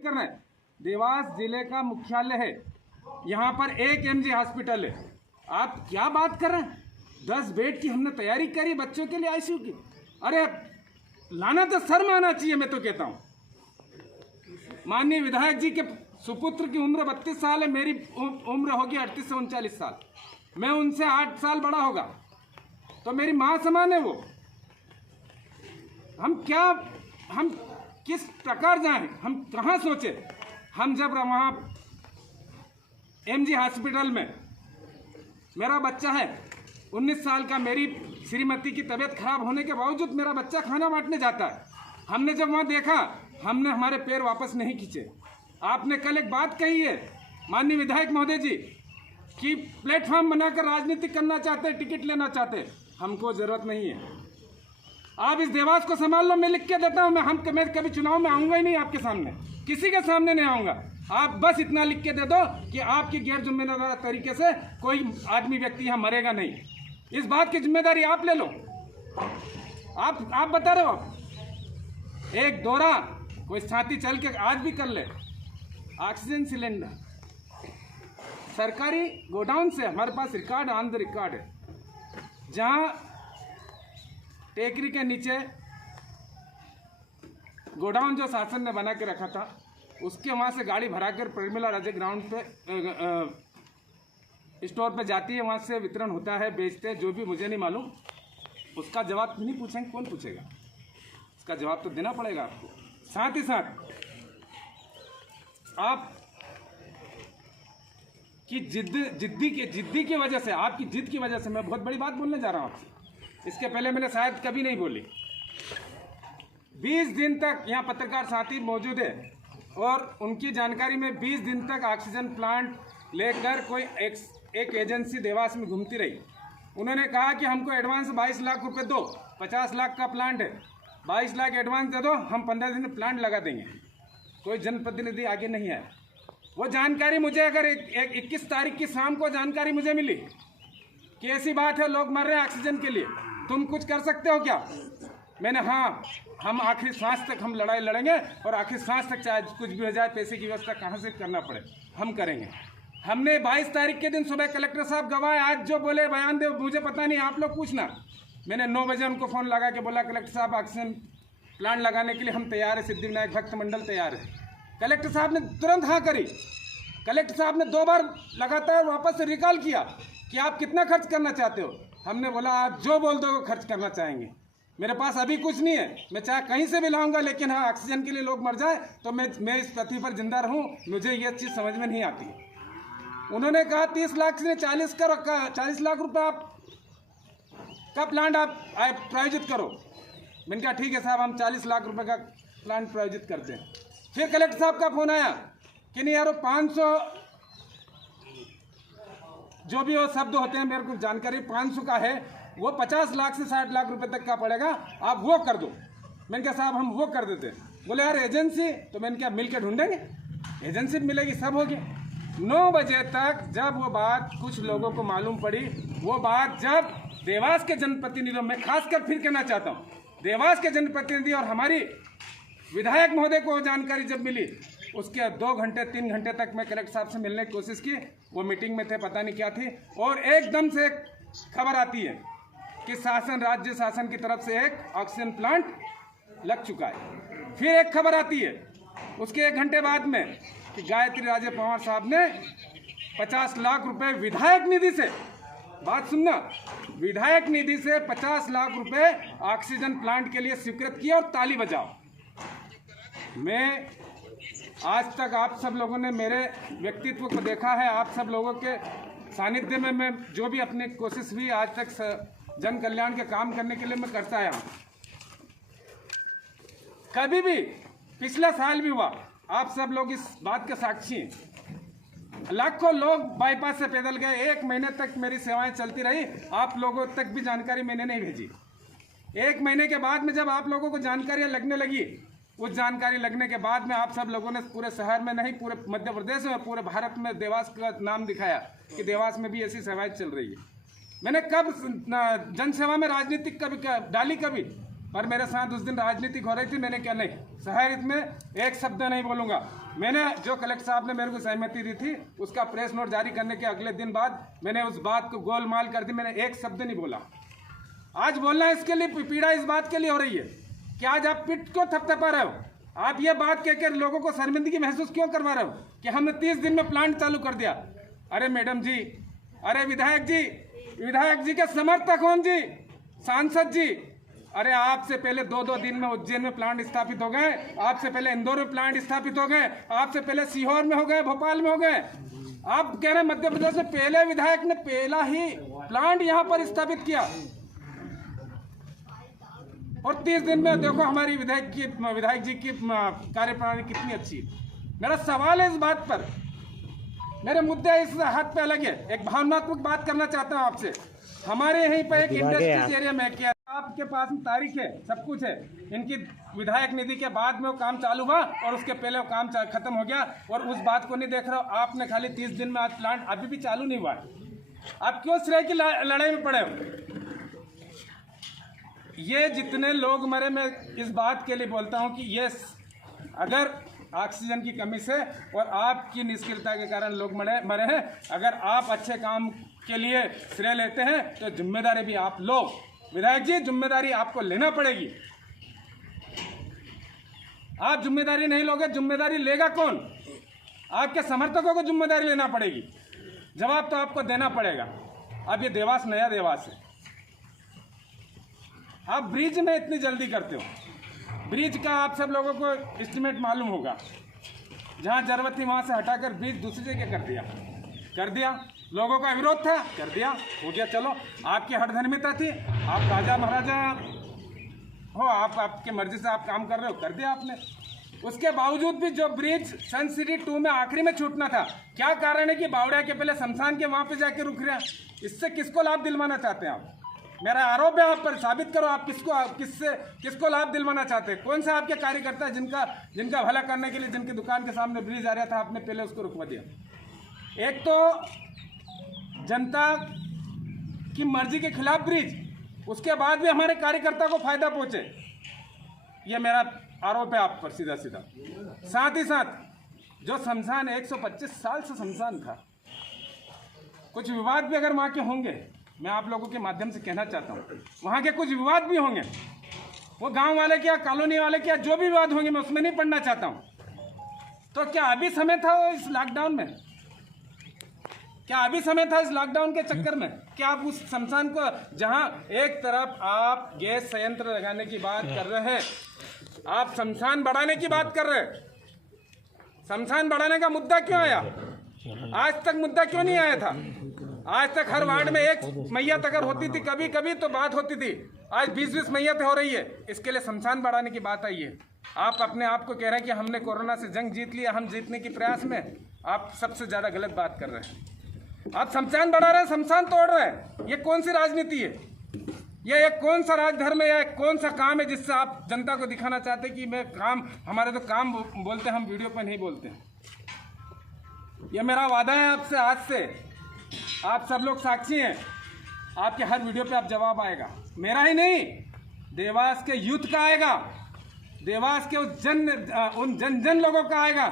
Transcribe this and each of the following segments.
कर रहे हैं। देवास जिले का मुख्यालय है, यहाँ पर एक एमजी हॉस्पिटल है। आप क्या बात कर रहे हैं? 10 बेड की हमने तैयारी करी बच्चों के लिए आईसीयू की। अरे लाना तो शर्म आना चाहिए। मैं तो कहता हूँ माननीय विधायक जी के सुपुत्र की उम्र 32 साल है, मेरी उम्र होगी 38 से 39 साल। मैं उनसे 8 साल बड़ा होगा, तो मेरी माँ समान है वो। हम किस प्रकार जाएं? हम कहाँ सोचे? हम जब वहाँ एमजी हॉस्पिटल में मेरा बच्चा है 19 साल का, मेरी श्रीमती की तबीयत खराब होने के बावजूद मेरा बच्चा खाना बांटने जाता है। हमने जब वहाँ देखा, हमने हमारे पैर वापस नहीं खींचे। आपने कल एक बात कही है माननीय विधायक महोदय जी कि प्लेटफॉर्म बनाकर राजनीति करना चाहते, टिकट लेना चाहते। हमको जरूरत नहीं है। आप इस देवास को संभाल लो, मैं लिख के देता हूँ। मैं कभी चुनाव में आऊँगा ही नहीं आपके सामने, किसी के सामने नहीं आऊँगा। आप बस इतना लिख के दे दो कि आपकी गैर जिम्मेदार तरीके से कोई आदमी व्यक्ति यहाँ मरेगा नहीं। इस बात की जिम्मेदारी आप ले लो। आप बता रहे हो, एक दौरा कोई साथी चल के आज भी कर ले। ऑक्सीजन सिलेंडर सरकारी गोडाउन से हमारे पास रिकॉर्ड ऑन द रिकॉर्ड है, जहाँ टेकरी के नीचे गोडाउन जो शासन ने बना के रखा था, उसके वहाँ से गाड़ी भराकर परिमला राजे ग्राउंड पे स्टोर पे जाती है, वहाँ से वितरण होता है, बेचते हैं। जो भी मुझे नहीं मालूम, उसका जवाब नहीं पूछेंगे, कौन पूछेगा? उसका जवाब तो देना पड़ेगा आपको। साथ ही साथ आप की जिद्दी की वजह से, आपकी जिद की वजह से मैं बहुत बड़ी बात बोलने जा रहा हूँ आपसे। इसके पहले मैंने शायद कभी नहीं बोली। 20 दिन तक यहाँ पत्रकार साथी मौजूद है और उनकी जानकारी में 20 दिन तक ऑक्सीजन प्लांट लेकर कोई एक एजेंसी देवास में घूमती रही। उन्होंने कहा कि हमको एडवांस 22 लाख रुपए दो, 50 लाख का प्लांट है, 22 लाख एडवांस दे दो, हम 15 दिन में प्लांट लगा देंगे। कोई जनप्रतिनिधि आगे नहीं आया। वो जानकारी मुझे अगर 21 तारीख की शाम को जानकारी मुझे मिली कि ऐसी बात है, लोग मर रहे हैं ऑक्सीजन के लिए, तुम कुछ कर सकते हो क्या? मैंने हाँ, हम आखिरी सांस तक हम लड़ाई लड़ेंगे और आखिरी सांस तक चाहे कुछ भी हो जाए, पैसे की व्यवस्था कहाँ से करना पड़े हम करेंगे। हमने 22 तारीख के दिन सुबह कलेक्टर साहब गवाह, आज जो बोले बयान दे मुझे पता नहीं, आप लोग पूछना। मैंने 9 बजे उनको फ़ोन लगा के बोला कलेक्टर साहब ऑक्सीजन प्लांट लगाने के लिए हम तैयार है, सिद्धिविनायक भक्त मंडल तैयार है। कलेक्टर साहब ने तुरंत हाँ करी। कलेक्टर साहब ने 2 बार लगातार वापस से रिकॉल किया कि आप कितना खर्च करना चाहते हो। हमने बोला आप जो बोल दो खर्च करना चाहेंगे। मेरे पास अभी कुछ नहीं है, मैं चाहे कहीं से भी लाऊंगा, लेकिन हाँ ऑक्सीजन के लिए लोग मर जाए तो मैं इस पृथ्वी पर जिंदा रहूं, मुझे ये चीज़ समझ में नहीं आती। उन्होंने कहा 30 लाख से 40 का रखा, 40 लाख रुपए आप का प्लांट आप प्रायोजित करो। मैंने कहा ठीक है साहब, हम 40 लाख रुपए का प्लांट प्रायोजित करते हैं। फिर कलेक्टर साहब का फोन आया कि नहीं यार 500 जो भी वो शब्द होते हैं, मेरे को जानकारी 500 का है, वो 50 लाख से 60 लाख रुपए तक का पड़ेगा, आप वो कर दो। मैंने कहा साहब हम वो कर देते हैं। बोले यार एजेंसी, तो मैंने क्या मिल के ढूंढेंगे, एजेंसी मिलेगी, सब हो गया। 9 बजे तक जब वो बात कुछ लोगों को मालूम पड़ी, वो बात जब देवास के जनप्रतिनिधियों में खासकर फिर कहना चाहता हूँ, देवास के जनप्रतिनिधि और हमारी विधायक महोदय को जानकारी जब मिली, उसके 2 घंटे 3 घंटे तक मैं कलेक्टर साहब से मिलने की कोशिश की। वो मीटिंग में थे, पता नहीं क्या थी, और एकदम से खबर आती है कि शासन, राज्य शासन की तरफ से एक ऑक्सीजन प्लांट लग चुका है। फिर एक खबर आती है उसके 1 घंटे बाद में कि गायत्री राजे पवार साहब ने 50 लाख रुपए विधायक निधि से, बात सुनना, विधायक निधि से 50 लाख रुपए ऑक्सीजन प्लांट के लिए स्वीकृत किया। और ताली बजाओ। मैं आज तक आप सब लोगों ने मेरे व्यक्तित्व को देखा है, आप सब लोगों के सानिध्य में मैं जो भी अपनी कोशिश हुई आज तक जन कल्याण के काम करने के लिए मैं करता आया हूँ। कभी भी, पिछला साल भी हुआ, आप सब लोग इस बात के साक्षी हैं। लाखों लोग बाईपास से पैदल गए, 1 महीने तक मेरी सेवाएं चलती रही, आप लोगों तक भी जानकारी मैंने नहीं भेजी। 1 महीने के बाद में जब आप लोगों को जानकारियाँ लगने लगी, उस जानकारी लगने के बाद में आप सब लोगों ने पूरे शहर में नहीं, पूरे मध्य प्रदेश में, पूरे भारत में देवास का नाम दिखाया कि देवास में भी ऐसी सेवाएं चल रही है। मैंने कब जन सेवा में राजनीतिक कभी डाली, कभी पर मेरे साथ उस दिन राजनीति हो रही थी, मैंने क्या नहीं शहर में एक शब्द नहीं बोलूँगा। मैंने जो कलेक्टर साहब ने मेरे को सहमति दी थी उसका प्रेस नोट जारी करने के अगले दिन बाद मैंने उस बात को गोलमाल कर दी, मैंने एक शब्द नहीं बोला। आज बोलना इसके लिए पीड़ा इस बात के लिए हो रही है कि आज आप पिट क्यों थपथपा रहे हो, आप ये बात कहकर लोगों को शर्मिंदगी महसूस क्यों करवा रहे हो कि हमने 30 दिन में प्लांट चालू कर दिया। अरे मैडम जी, अरे विधायक जी के समर्थक कौन जी, सांसद जी, अरे आपसे पहले 2-2 दिन में उज्जैन में प्लांट स्थापित हो गए, आपसे पहले इंदौर में प्लांट स्थापित हो गए, आपसे पहले सीहोर में हो गए, भोपाल में हो गए। आप कह रहे हैं मध्य प्रदेश में पहले विधायक ने पहला ही प्लांट यहाँ पर स्थापित किया और 30 दिन में देखो हमारी विधायक जी की कार्यप्रणाली कितनी अच्छी है। मेरा सवाल है इस बात पर, मेरे मुद्दे इस हद पे अलग है। एक भावनात्मक बात करना चाहता हूँ आपसे। हमारे यहीं पर एक इंडस्ट्रीज एरिया में क्या आपके पास में तारीख है, सब कुछ है, इनकी विधायक निधि के बाद में वो काम चालू हुआ और उसके पहले वो काम खत्म हो गया और उस बात को नहीं देख रहा हो। आपने खाली 30 दिन में आज प्लांट अभी भी चालू नहीं हुआ। आप क्यों श्रेय की लड़ाई में पड़े हो? ये जितने लोग मरे, मैं इस बात के लिए बोलता हूँ कि ये अगर ऑक्सीजन की कमी से और आपकी निष्क्रियता के कारण लोग मरे हैं, अगर आप अच्छे काम के लिए श्रेय लेते हैं तो जिम्मेदारी भी आप लो। विधायक जी, जिम्मेदारी आपको लेना पड़ेगी। आप जिम्मेदारी नहीं लोगे, जिम्मेदारी लेगा कौन? आपके समर्थकों को जिम्मेदारी लेना पड़ेगी, जवाब तो आपको देना पड़ेगा। अब ये देवास नया देवास है, आप ब्रिज में इतनी जल्दी करते हो। ब्रिज का आप सब लोगों को एस्टिमेट मालूम होगा, जहाँ जरूरत थी वहाँ से हटाकर ब्रिज दूसरी जगह कर दिया। लोगों का विरोध था, कर दिया, हो गया। चलो, आपकी हठधर्मिता थी, आप राजा महाराजा हो, आपके मर्जी से आप काम कर रहे हो, कर दिया आपने। उसके बावजूद भी जो ब्रिज सन सिटी 2 में आखिरी में छूटना था, क्या कारण है कि बावड़िया के पहले शमशान के वहाँ पे जाके रुक रहे हैं? इससे किसको लाभ दिलवाना चाहते हैं आप? मेरा आरोप है आप पर, साबित करो आप किसको लाभ दिलवाना चाहते हैं। कौन सा आपके कार्यकर्ता है जिनका भला करने के लिए, जिनकी दुकान के सामने ब्रिज आ रहा था, आपने पहले उसको रुकवा दिया। एक तो जनता की मर्जी के खिलाफ ब्रिज, उसके बाद भी हमारे कार्यकर्ता को फायदा पहुंचे, ये मेरा आरोप है आप पर सीधा। साथ ही साथ जो शमशान 125 साल से शमशान था, कुछ विवाद भी अगर वहाँ के होंगे, मैं आप लोगों के माध्यम से कहना चाहता हूँ, वहाँ के कुछ विवाद भी होंगे, वो गांव वाले क्या, कॉलोनी वाले क्या, जो भी विवाद होंगे मैं उसमें नहीं पढ़ना चाहता हूँ। तो क्या अभी समय था इस लॉकडाउन में? क्या अभी समय था इस लॉकडाउन के चक्कर में? क्या आप उस शमशान को, जहां एक तरफ आप गैस संयंत्र लगाने की बात कर रहे हैं, आप शमशान बढ़ाने की बात कर रहे हैं, शमशान बढ़ाने का मुद्दा क्यों आया? आज तक मुद्दा क्यों नहीं आया था? आज तक हर वार्ड में एक मैयत अगर होती थी, कभी कभी तो बात होती थी, आज 20-20 मैयत हो रही है। इसके लिए शमशान बढ़ाने की बात आई है। आप अपने आप को कह रहे हैं कि हमने कोरोना से जंग जीत लिया, हम जीतने के प्रयास में। आप सबसे ज़्यादा गलत बात कर रहे हैं। आप शमशान बढ़ा रहे हैं, शमशान तोड़ रहे हैं। ये कौन सी राजनीति है? ये एक कौन सा राजधर्म है या कौन सा काम है जिससे आप जनता को दिखाना चाहते हैं कि मैं काम, हमारे तो काम बोलते हैं, हम वीडियो पर नहीं बोलते हैं। ये मेरा वादा है आपसे, आज से आप सब लोग साक्षी हैं, आपके हर वीडियो पे आप जवाब आएगा। मेरा ही नहीं, देवास के यूथ का आएगा, देवास के उन जन लोगों का आएगा,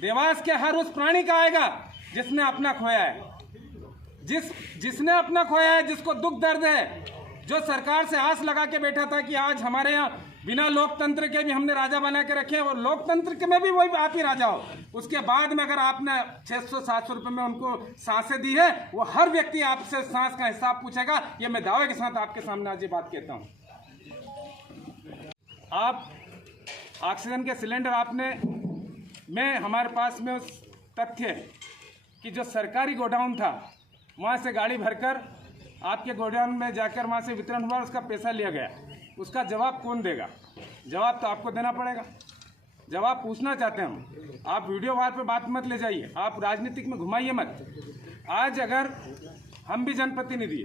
देवास के हर उस प्राणी का आएगा जिसने अपना खोया है, जिसने अपना खोया है, जिसको दुख दर्द है, जो सरकार से आस लगा के बैठा था कि आज हमारे यहाँ बिना लोकतंत्र के भी हमने राजा बना के रखे और लोकतंत्र के में भी वही आप ही राजा हो। उसके बाद में अगर आपने 600-700 रुपये में उनको सांसें दी है, वो हर व्यक्ति आपसे सांस का हिसाब पूछेगा। ये मैं दावे के साथ आपके सामने आज ये बात कहता हूँ। आप ऑक्सीजन के सिलेंडर हमारे पास में उस तथ्य है कि जो सरकारी गोडाउन था, वहाँ से गाड़ी भरकर आपके गोडाउन में जाकर वहाँ से वितरण हुआ, उसका पैसा लिया गया। उसका जवाब कौन देगा? जवाब तो आपको देना पड़ेगा। जवाब पूछना चाहते हैं हम। आप वीडियो वार पे बात मत ले जाइए, आप राजनीतिक में घुमाइए मत। आज अगर हम भी जनप्रतिनिधि,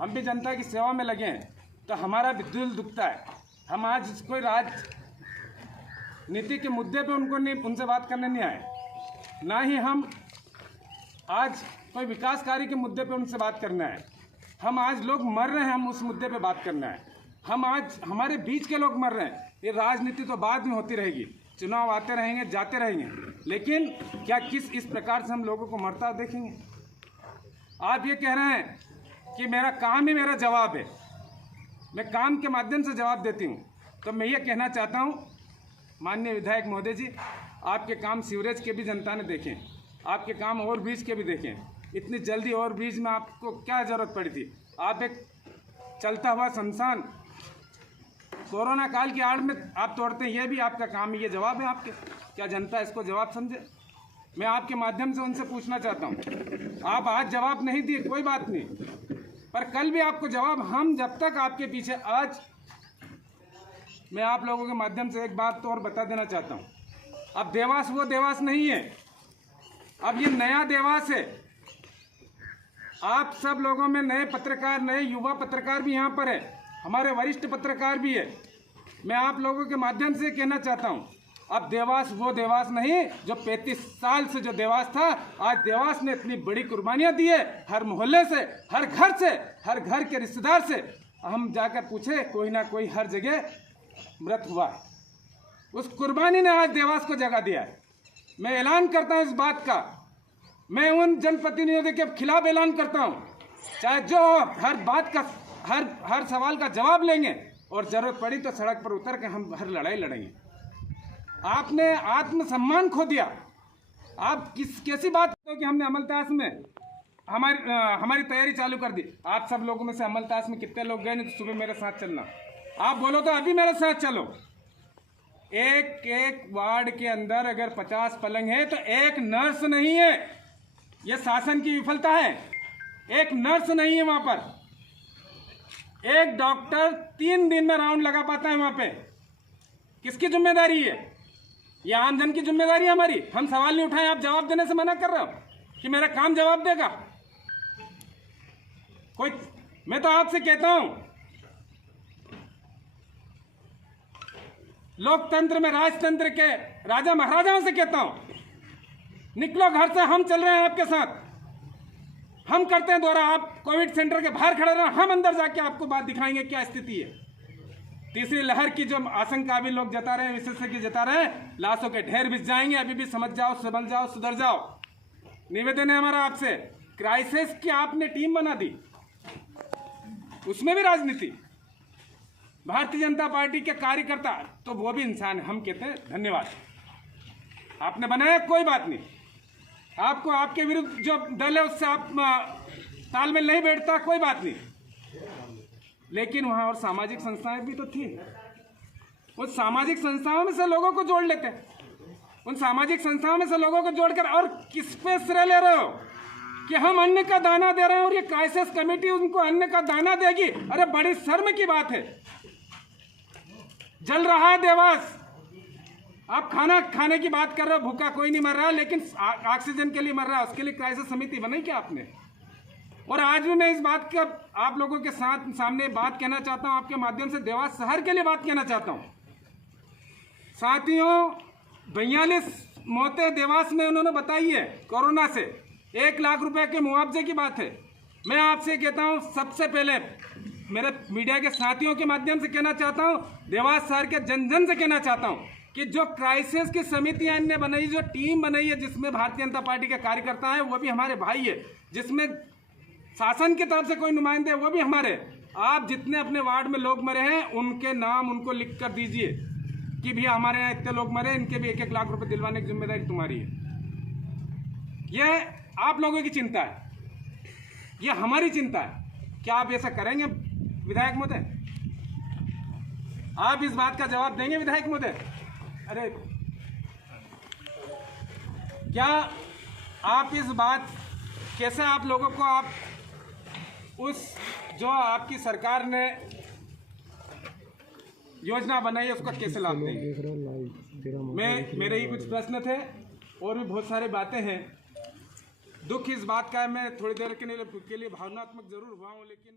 हम भी जनता की सेवा में लगे हैं, तो हमारा भी दिल दुखता है। हम आज कोई राजनीति के मुद्दे पे उनसे बात करने नहीं आए, ना ही हम आज कोई विकास कार्य के मुद्दे पे उनसे बात करना है। हम आज लोग मर रहे हैं, हम उस मुद्दे पे बात करना है। हम आज हमारे बीच के लोग मर रहे हैं। ये राजनीति तो बाद में होती रहेगी, चुनाव आते रहेंगे जाते रहेंगे, लेकिन क्या इस प्रकार से हम लोगों को मरता देखेंगे? आप ये कह रहे हैं कि मेरा काम ही मेरा जवाब है, मैं काम के माध्यम से जवाब देती हूँ। तो मैं ये कहना चाहता हूँ माननीय विधायक महोदय जी, आपके काम सीवरेज के भी जनता ने देखे, आपके काम ओवर ब्रिज के भी देखे। इतनी जल्दी ओवर ब्रिज में आपको क्या ज़रूरत पड़ी थी? आप एक चलता हुआ शमशान कोरोना काल की आड़ में आप तोड़ते हैं, ये भी आपका काम है, ये जवाब है आपके। क्या जनता इसको जवाब समझे? मैं आपके माध्यम से उनसे पूछना चाहता हूँ, आप आज जवाब नहीं दिए कोई बात नहीं, पर कल भी आपको जवाब हम जब तक आपके पीछे। आज मैं आप लोगों के माध्यम से एक बात तो और बता देना चाहता हूँ, अब देवास वो देवास नहीं है, अब ये नया देवास है। आप सब लोगों में नए पत्रकार, नए युवा पत्रकार भी यहाँ पर है, हमारे वरिष्ठ पत्रकार भी है। मैं आप लोगों के माध्यम से कहना चाहता हूँ, अब देवास वो देवास नहीं जो 35 साल से जो देवास था। आज देवास ने इतनी बड़ी कुर्बानियाँ दी है, हर मोहल्ले से, हर घर से, हर घर के रिश्तेदार से हम जाकर पूछे, कोई ना कोई हर जगह मृत हुआ है। उस कुर्बानी ने आज देवास को जगा दिया है। मैं ऐलान करता हूँ इस बात का, मैं उन जनप्रतिनिधियों के खिलाफ ऐलान करता हूँ, चाहे जो हर बात का हर सवाल का जवाब लेंगे और जरूरत पड़ी तो सड़क पर उतर के हम हर लड़ाई लड़ेंगे। आपने आत्मसम्मान खो दिया। आप कैसी बात हो कि हमने अमलतास में हमारी तैयारी चालू कर दी। आप सब लोगों में से अमलतास में कितने लोग गए नहीं तो सुबह मेरे साथ चलना, आप बोलो तो अभी मेरे साथ चलो। एक वार्ड के अंदर अगर 50 पलंग है तो एक नर्स नहीं है, यह शासन की विफलता है। एक नर्स नहीं है वहां पर, एक डॉक्टर 3 दिन में राउंड लगा पाता है वहां पे। किसकी जिम्मेदारी है? यह आम जन की जिम्मेदारी है हमारी। हम सवाल नहीं उठाए, आप जवाब देने से मना कर रहे हो कि मेरा काम जवाब देगा कोई? मैं तो आपसे कहता हूं, लोकतंत्र में राजतंत्र के राजा महाराजाओं से कहता हूं, निकलो घर से, हम चल रहे हैं आपके साथ, हम करते हैं द्वारा। आप कोविड सेंटर के बाहर खड़े रहो, हम अंदर जाके आपको बात दिखाएंगे क्या स्थिति है। तीसरी लहर की जो आशंका भी लोग जता रहे हैं, विशेषज्ञ जता रहे हैं, लाशों के ढेर बिछ जाएंगे। अभी भी समझ जाओ, समझ जाओ, सुधर जाओ। निवेदन है हमारा आपसे, क्राइसिस की आपने टीम बना दी, उसमें भी राजनीति। भारतीय जनता पार्टी के कार्यकर्ता तो वो भी इंसान है, हम कहते हैं धन्यवाद। आपने बनाया, कोई बात नहीं, आपको आपके विरुद्ध जो दल है उससे आप तालमेल नहीं बैठता, कोई बात नहीं, लेकिन वहां और सामाजिक संस्थाएं भी तो थी। उन सामाजिक संस्थाओं में से लोगों को जोड़ लेते, उन सामाजिक संस्थाओं में से लोगों को जोड़कर, और किस पे श्रेय ले रहे हो कि हम अन्न का दाना दे रहे हैं और ये क्राइसिस कमेटी उनको अन्न का दाना देगी? अरे बड़ी शर्म की बात है। जल रहा है देवास, आप खाना खाने की बात कर रहे हो, भूखा कोई नहीं मर रहा, लेकिन ऑक्सीजन के लिए मर रहा है, उसके लिए क्राइसिस समिति बनाई क्या आपने? और आज भी मैं इस बात का आप लोगों के सामने बात कहना चाहता हूं, आपके माध्यम से देवास शहर के लिए बात कहना चाहता हूं। साथियों, 42 मौतें देवास में उन्होंने बताई है कोरोना से, 1 लाख रुपए के मुआवजे की बात है। मैं आपसे कहता हूं, सबसे पहले मेरे मीडिया के साथियों के माध्यम से कहना चाहता हूं, देवास शहर के जन जन से कहना चाहता हूं कि जो क्राइसिस की समितियां इनने बनाई, जो टीम बनाई है जिसमें भारतीय जनता पार्टी के कार्यकर्ता है, वो भी हमारे भाई है, जिसमें शासन की तरफ से कोई नुमाइंदे वो भी हमारे। आप जितने अपने वार्ड में लोग मरे हैं उनके नाम उनको लिख कर दीजिए कि भैया हमारे यहाँ इतने लोग मरे, इनके भी 1-1 लाख रुपए दिलवाने की जिम्मेदारी तुम्हारी है। यह आप लोगों की चिंता है, यह हमारी चिंता है। क्या आप ऐसा करेंगे विधायक महोदय? आप इस बात का जवाब देंगे विधायक महोदय? अरे क्या आप इस बात, कैसे आप लोगों को, आप उस जो आपकी सरकार ने योजना बनाई है उसका कैसे लाभ देंगे? मेरे ही कुछ प्रश्न थे और भी बहुत सारी बातें हैं। दुख इस बात का है, मैं थोड़ी देर के लिए भावनात्मक जरूर हुआ हूँ, लेकिन